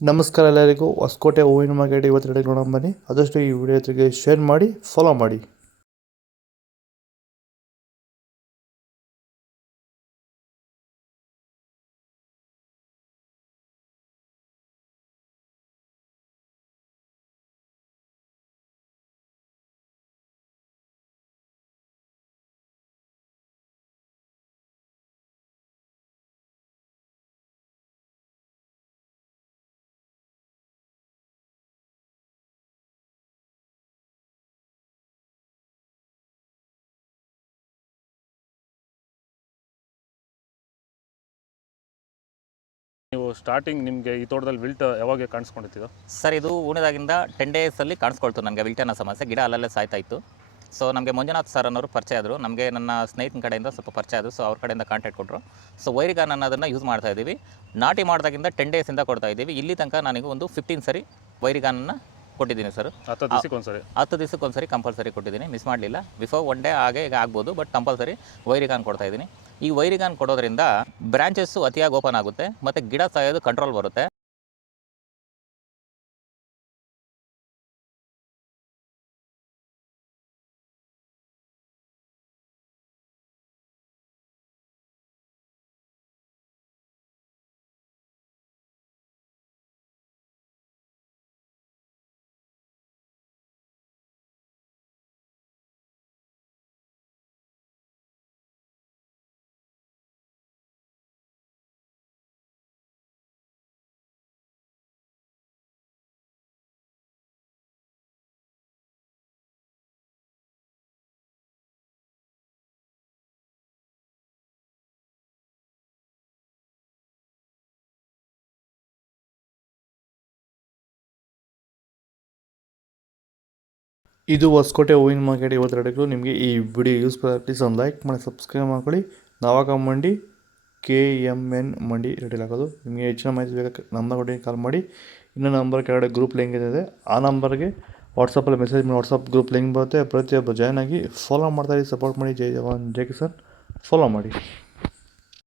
ನಮಸ್ಕಾರ ಎಲ್ಲರಿಗೂ. ಹೊಸಕೋಟೆ ಹೂವಿನ ಮಾರ್ಕೆಟ್ ಇವತ್ತು ನೋಡೋಣ ಬನ್ನಿ. ಆದಷ್ಟು ಈ ವಿಡಿಯೋ ಜೊತೆಗೆ ಶೇರ್ ಮಾಡಿ, ಫಾಲೋ ಮಾಡಿ. ನೀವು ಸ್ಟಾರ್ಟಿಂಗ್ ನಿಮಗೆ ಈ ತೋಟದಲ್ಲಿ ವಿಲ್ಟ್ ಯಾವಾಗ ಕಾಣಿಸ್ಕೊಂಡಿತ್ತು? ಸರ್, ಇದು ಹೂಣಿದಾಗಿಂದ 10 ಡೇಸಲ್ಲಿ ಕಾಣಿಸ್ಕೊಳ್ತು ನನಗೆ ವಿಲ್ಟ್ ಅನ್ನೋ ಸಮಸ್ಯೆ. ಗಿಡ ಅಲ್ಲಲ್ಲೇ ಸಾಯ್ತಾ ಇತ್ತು. ಸೊ ನಮಗೆ ಮಂಜುನಾಥ್ ಸರ್ ಅನ್ನೋರು ಪರಿಚಯ ಆದರು. ನಮಗೆ ನನ್ನ ಸ್ನೇಹಿತನ ಕಡೆಯಿಂದ ಸ್ವಲ್ಪ ಪರಿಚಯ ಆದರು. ಸೊ ಅವ್ರ ಕಡೆಯಿಂದ ಕಾಂಟ್ಯಾಕ್ಟ್ ಕೊಟ್ಟರು. ಸೊ ವೈರಿಗಾನ್ ಅನ್ನೋದನ್ನು ಯೂಸ್ ಮಾಡ್ತಾ ಇದ್ದೀವಿ. ನಾಟಿ ಮಾಡಿದಾಗಿಂದ 10 ಡೇಸಿಂದ ಕೊಡ್ತಾ ಇದ್ದೀವಿ. ಇಲ್ಲಿ ತನಕ ನನಗೆ ಒಂದು 15 ಸರಿ ವೈರಿಗಾನನ್ನು ಕೊಟ್ಟಿದ್ದೀನಿ ಸರ್. 10 ದಿವಸಕ್ಕೊಂದ್ಸರಿ ಕಂಪಲ್ಸರಿ ಕೊಟ್ಟಿದ್ದೀನಿ, ಮಿಸ್ ಮಾಡಲಿಲ್ಲ. ಬಿಫೋರ್ 1 ಡೇ ಹಾಗೆ ಈಗ ಆಗ್ಬೋದು, ಬಟ್ ಕಂಪಲ್ಸರಿ ವೈರಿಗಾನ್ ಕೊಡ್ತಾ ಇದ್ದೀನಿ. ಈ ವೈರಿಗಾನ್ ಕೊಡೋದ್ರಿಂದ ಬ್ರಾಂಚಸ್ಸು ಅತಿಯಾಗಿ ಓಪನ್ ಆಗುತ್ತೆ ಮತ್ತು ಗಿಡ ಸಾಯೋದು ಕಂಟ್ರೋಲ್ ಬರುತ್ತೆ. ಇದು ಹೊಸಕೋಟೆ ಹೂವಿನ ಮಾರ್ಕೆಟ್ ಇವತ್ತು ನಿಮಗೆ ಈ ವಿಡಿಯೋ ಯೂಸ್ ಪ್ಲೀಸ್ ಒಂದು ಲೈಕ್ ಮಾಡಿ, ಸಬ್ಸ್ಕ್ರೈಬ್ ಮಾಡ್ಕೊಳ್ಳಿ. ನವಾಗ ಮಂಡಿ KMN ಮಂಡಿ ರೆಡಿ ಆಗೋದು. ನಿಮಗೆ ಹೆಚ್ಚಿನ ಮಾಹಿತಿ ಬೇಕಾದ್ರೆ ನಂಬರ್ ಕಾಲ್ ಮಾಡಿ. ಇನ್ನೊಂದು ನಂಬರ್ ಕೆಳಗಡೆ ಗ್ರೂಪ್ ಲಿಂಕ್ ಇದೆ, ಆ ನಂಬರ್ಗೆ ವಾಟ್ಸಪ್ಪಲ್ಲಿ ಮೆಸೇಜ್ ಮಾಡಿ. ವಾಟ್ಸಪ್ ಗ್ರೂಪ್ ಲಿಂಕ್ ಬರುತ್ತೆ. ಪ್ರತಿಯೊಬ್ಬರು ಜಾಯ್ನ್ ಆಗಿ ಫಾಲೋ ಮಾಡ್ತಾಯಿರಿ, ಸಪೋರ್ಟ್ ಮಾಡಿ. ಜೈ ಜವಾನ್ ಜೈ ಕಿಸಾನ್. ಫಾಲೋ ಮಾಡಿ.